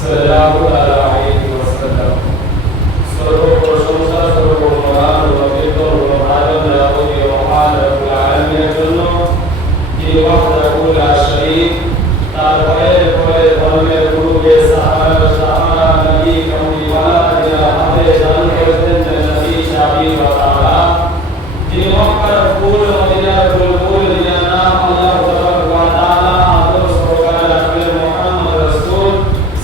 সাল্লাল্লাহু আলাইহি ওয়াসাল্লাম। সর্ব প্রশংসা সর্ব মহান ও পবিত্র ও ভাজন যাবতীয় মহান রব্বুল আলামিনের জন্য, যিনি ওয়াহদাহু লা শারীক, তার পরে ধর্মের গুরুকে সাহারা নবী কামলিওয়ালা যারা হাতে দান করেছেন নবী শাফি ওয়া তাআলা, যিনি মক্কার ফুল মদিনার ফুল যার নাম আল্লাহ তাবারক ওয়া তাআলা আদর সহকারে রাখলেন মুহাম্মদ রাসূল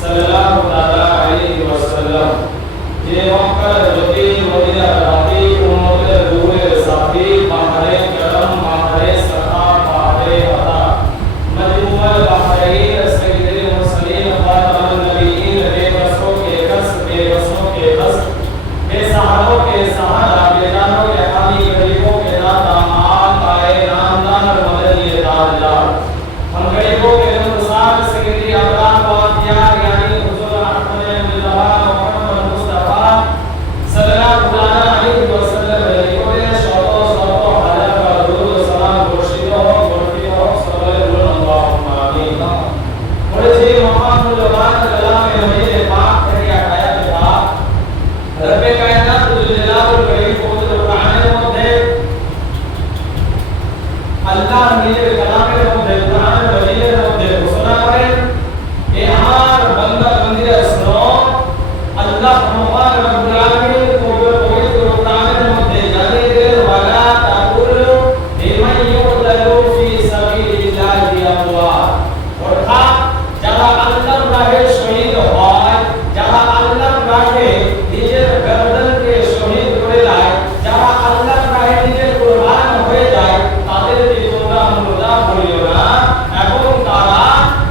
সাল্লাল্লাহু আলাইহি ওয়াসাল্লাম, যে মক্কার জ্যোতি মদিনার রাতি উম্মতের নূরের সাথী বাহরে করম বাহরে সখা বাহরে আতা মজমুআল বাহরাইন সৈয়দুল মুরসলিন খাতামুন নবিয়্যিন बेबसों के कस बेबसों के बस बेसहारों के सहारा बेजानों के हामी गरीबों के दाता मान पाए नामदार मदनी ताजदार, हम गरीबों के मुसाद सैयदी अब्रार वादिया यानी हुजूर अहमद बिल्लाह मुहम्मद मुस्तफा सल्लल्लाहु अलैहि वसल्लम रे शत शत হাজার দুরূদ সালাম বর্ষিত হোক সাল্লাল্লাহু আলাইহি পড়েছি মহামূল্যবান কালামে মজিদে পাক থেকে আয়াত পাক রব্বে কায়নাত যুল জালালুল করিম পবিত্র কোরআনের মধ্যে আল্লাহ নিজের কালামের মধ্যে কোরআনের মজিদের মধ্যে ঘোষণা করেন, এ আমার বান্দা বান্দীরা শোনো, আল্লাহ মহান রব্বুল আলামিন পবিত্র কোরআনের মধ্যে জানিয়ে দিলেন ওয়ালা তাকুলু লিমান ইউকতালু ফি সাবিলিল্লাহি আমওয়াত, অর্থাৎ যারা আল্লাহর রাহে শহীদ হয়, যারা আল্লাহর রাহে নিজের গর্দনকে শহীদ করে দেয়, যারা আল্লাহর রাহে নিজের কুরবান হয়ে যায়, তাদেরকে তোমরা মুর্দা বলিও না, এবং তারা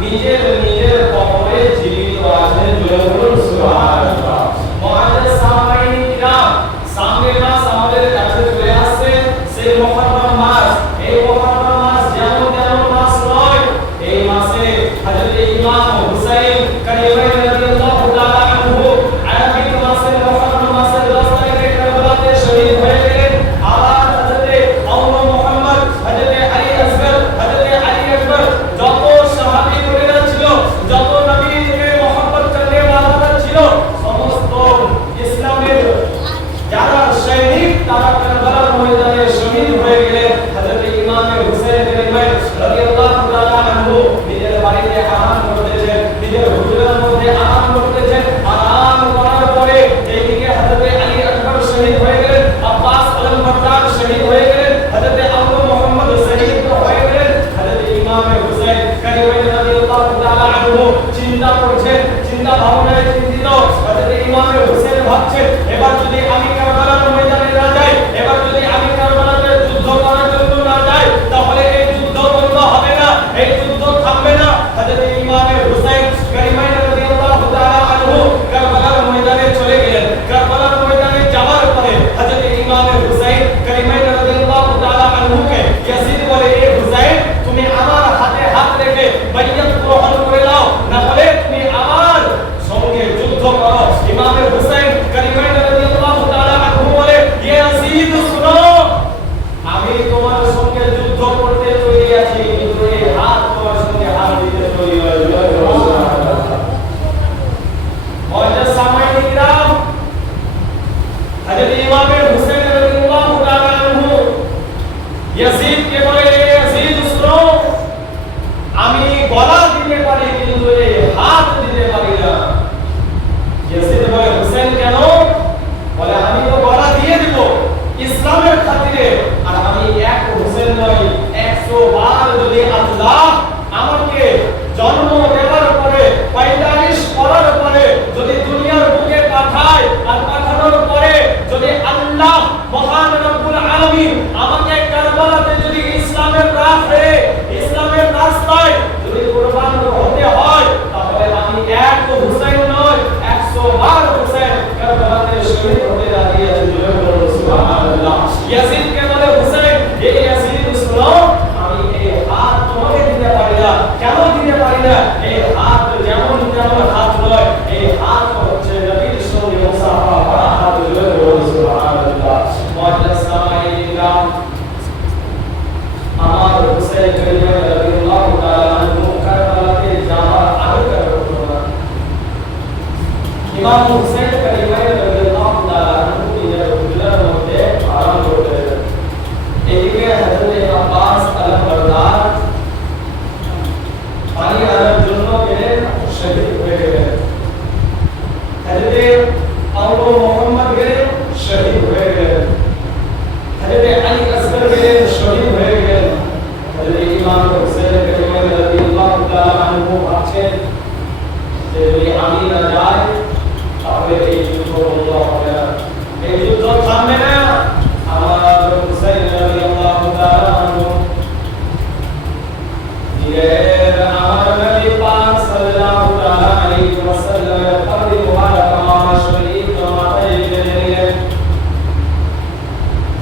নিজের নিজের কবরে জীবিত আছে। জোরে বলুন সুবহানাল্লাহ। মুআজ্জাজ সাহাবায়ে কিরাম, সামনে মাস আমাদের কাছে চলে আসছে, সেই মুহররম মাস। এই মুহররম মাস যেমন তেমন মাস নয়, এই মাসে হযরত ইমাম হুসাইন কারিমাইন রাদিয়াল্লাহু তাআলা আনহু আরবি মাসের মুহররম মাসের 10 তারিখে কারবালাতে শহীদ হয়ে গেলেন। আবার হযরত আউলা মুহাম্মদ, হযরত আলী আসগর, হযরত আলী আকবর, যত সাহাবী করেরা ছিল, যত নবী থেকে মুহাম্মদ করনে ওয়ালা ছিল, সমস্ত ইসলামের যারা সৈনিক তারা কারবালার ময়দানে শহীদ হয়ে গেলেন। হযরত ইমাম হুসাইন কারিমাইন রাদিয়াল্লাহু তাআলা আনহু নিজের বাড়িতে আরাম করতেছেন। ইমাম হুসাইন কারিমায়ে রাদিয়াল্লাহু তাআলা আনহু নিজের হুজুরের মধ্যে আরাম করতেন। এদিকে হযরত আব্বাস আল-বরদার পানি আনার জন্য গেলেন, শহীদ হয়ে গেলেন। হযরত আবু মুহাম্মদ গেলেন, শহীদ হয়ে গেলেন। হযরত আলী আসগর গেলেন, শহীদ হয়ে গেলেন। হযরত ইমাম হুসাইন কারিমায়ে রাদিয়াল্লাহু তাআলা আনহু ভাবছেন যে যদি আমি না যাই তাহলে এই যুদ্ধ বন্ধ হবে না, এই যুদ্ধ থামবে না। আমার হুসাইন রাদিয়াল্লাহু তাআলা আনহু নিজের আমার নবী পাক সাল্লাল্লাহু তাআলা আলাইহি ওয়াসাল্লামের কবর মুবারক আমার শরীফ মাথায় দিলেন।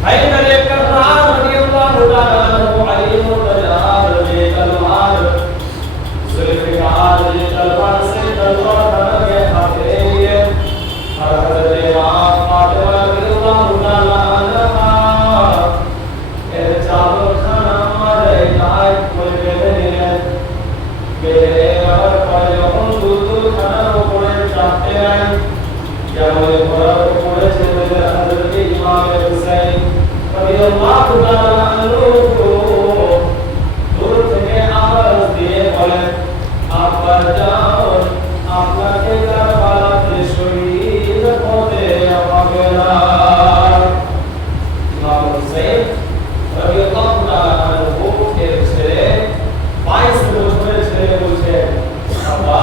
হায়দার কাররাম রাদিয়াল্লাহু তাআলা আনহু আলী মুতাজার যে তলওয়ার जुल्फिकार जे तलवार से तलवार बना के हाथे लिए और हज़रत इमाम फातिमा रज़ियल्लाहु ताआला अन्हा ए चादर खाना मारे नायक बोल के दिए के और पर যখন দুদুল খানার উপরে চাপতে আই যেমন ঘোড়ার উপরে চলে হযরত ইমাম হুসাইন রাদিয়াল্লাহু তাআলা আনহু দূর থেকে আওয়াজ দিয়ে বলেন, আব্বা জান আপনাকে কারবালাতে শহীদ হতে হবে না। ইমাম হুসাইন রাদিয়াল্লাহু তাআলা আনহু এর ছেলে 22 বছরের ছেলে বলছে, আব্বা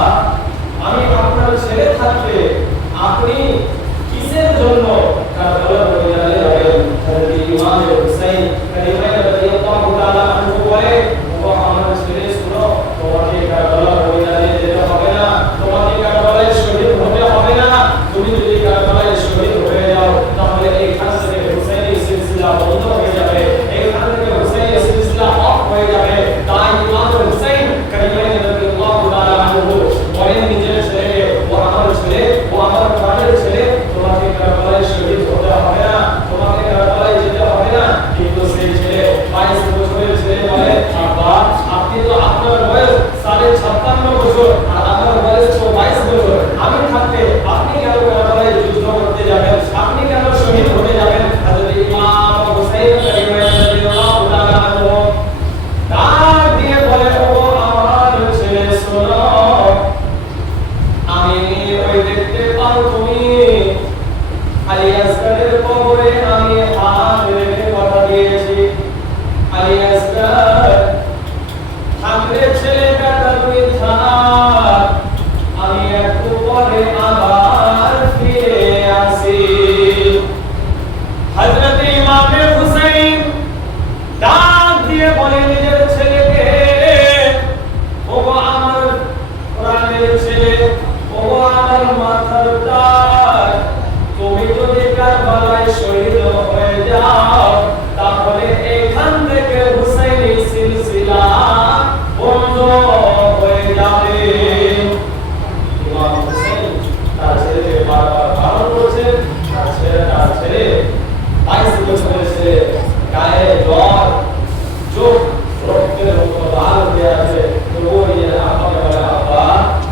আমি আপনার ছেলে থাকতে আপনি কিসের জন্য কারবালার ময়দানে যাবেন? হযরত ইমাম হুসাইন কারিমায়ে রাদিয়াল্লাহু তাআলা আনহু বলে, ও আমার ছেলে শুনো, তোমাকে কারবালার ময়দানে যেতে হবে না, তোমাকে কারবালায় শহীদ হতে হবে না। তুমি যদি কারবালায় শহীদ হয়ে যাও তাহলে এইখান থেকে হুসাইনি সিলসিলা বন্ধ হয়ে যাবে, এইখান থেকে হুসাইনি সিলসিলা অফ হয়ে যাবে। তাই ইমাম হুসাইন কারিমায়ে রাদিয়াল্লাহু তাআলা আনহু বলেন নিজের ছেলেকে, ও আমার ছেলে, ও আমার প্রাণের ছেলে, তোমাকে কারবালায় শহীদ হতে হবে না, তোমাকে কারবালায় যেতে হবে না। কিন্তু সেই ছেলে 22 বছরের ছেলে বলে, আব্বা আপনি তো আপনার বয়স 56.5 বছর আর আমার বয়স তো 22 বছর, আমি থাকতে আপনি কেন কারবালায় যুদ্ধ করতে যাবেন, আপনি কেন শহীদ হতে যাবেন? হযরত ইমাম হুসাইন কারিমায়ে রাদিয়াল্লাহু তাআলা আনহু ডাক দিয়ে বলে, ও আমার ছেলে শোনো, আমি ওই দেখতে পাও তুমি আলী আসগরের কবরে আমি হাত রেখে কথা দিয়েছি, আলী আসগর থাকলে ছেলে বেটা তুই থাক, আমি একটু পরে আবার ফিরে আসি। হযরত ইমাম হুসাইন ডাক দিয়ে বলে নিজের ছেলেকে, ও আমার প্রাণের ছেলে, ও আমার মাথার তাজ, তুমি যদি কারবালায় শহীদ হয়ে যাও তাহলে এখান থেকে হুসাইনি সিলসিলা বন্ধ হয়ে যাবে। ইমাম হুসাইন তার ছেলেকে বারবার বারণ করছেন, তার ছেলে 22 বছরের ছেলে, গায়ে জ্বর, চোখ রক্তের মতো লাল হয়ে আছে। তো ওই আব্বাকে বলে, আব্বা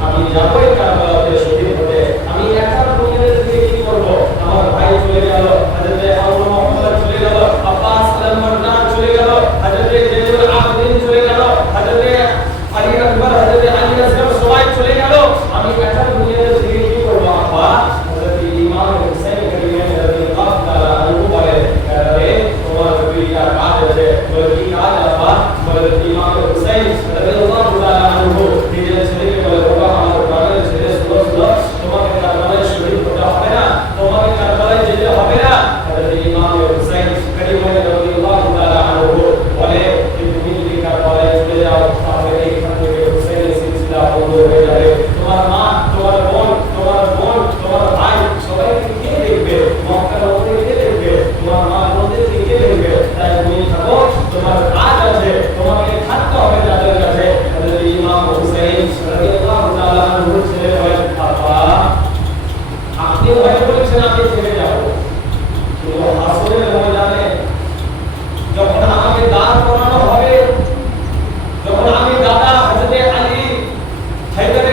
আমি যাবই কারবালাতে শহীদ হতে, আমি একা দুনিয়ার দিকে কি করবো? আমার ভাই চলে গেল, হযরত আবু মুহাম্মদ চলে গেল, আব্বাস আল-বরদার চলে গেল, হযরত জয়নুল আবেদিন চলে গেল, হযরত আলী আকবর, হযরত আলী আসগর সবাই চলে গেল, আমি একা দুনিয়ার দিকে কি করবো আব্বা? হযরত ইমাম হুসাইন কারিমায়ে রাদিয়াল্লাহু তাআলা আনহু বলে, আরে তোমার দুইটা কাজ আছে। বলে কি কাজ আব্বা? বলে ইমাম হুসাইন রাদিয়াল্লাহু তাআলা আনহু নিজের ছেলেকে বলে, বাবা আমার প্রাণের ছেলে, শুনো শুনো, তোমাকে কারবালায় শহীদ হতে হবে না, তোমাকে কারবালায় যেতে হবে না। হযরত ইমাম হুসাইন কারিমায়ে রাদিয়াল্লাহু তাআলা আনহু বলে, তুমি যদি কারবালায় চলে যাও তাহলে এইখান থেকে হুসাইনের সিলসিলা বন্ধ হয়ে যাবে। তোমার মা, তোমার বোন, তোমার ভাই সবাইকে কে দেখবে? মক্কার উপরে কে দেখবে? তোমার মা বোনদেরকে কে দেখবে? তাই তুমি থাকো, তোমার কাজ আছে, তোমাকে থাকতে হবে যাদের কাছে। হযরত ইমাম হুসাইন রাদিয়াল্লাহু তাআলা আনহু ছেলে বলেন, আব্বা আপনি ভয় বলেছেন আমি ছেড়ে যাব, কিন্তু হাসরের ময়দানে যখন আমাকে দাঁড় করানো হবে, যখন আমি দাদা হযরত আলী হায়দার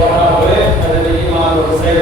বলা হবে তাদের ইমাম হোসেন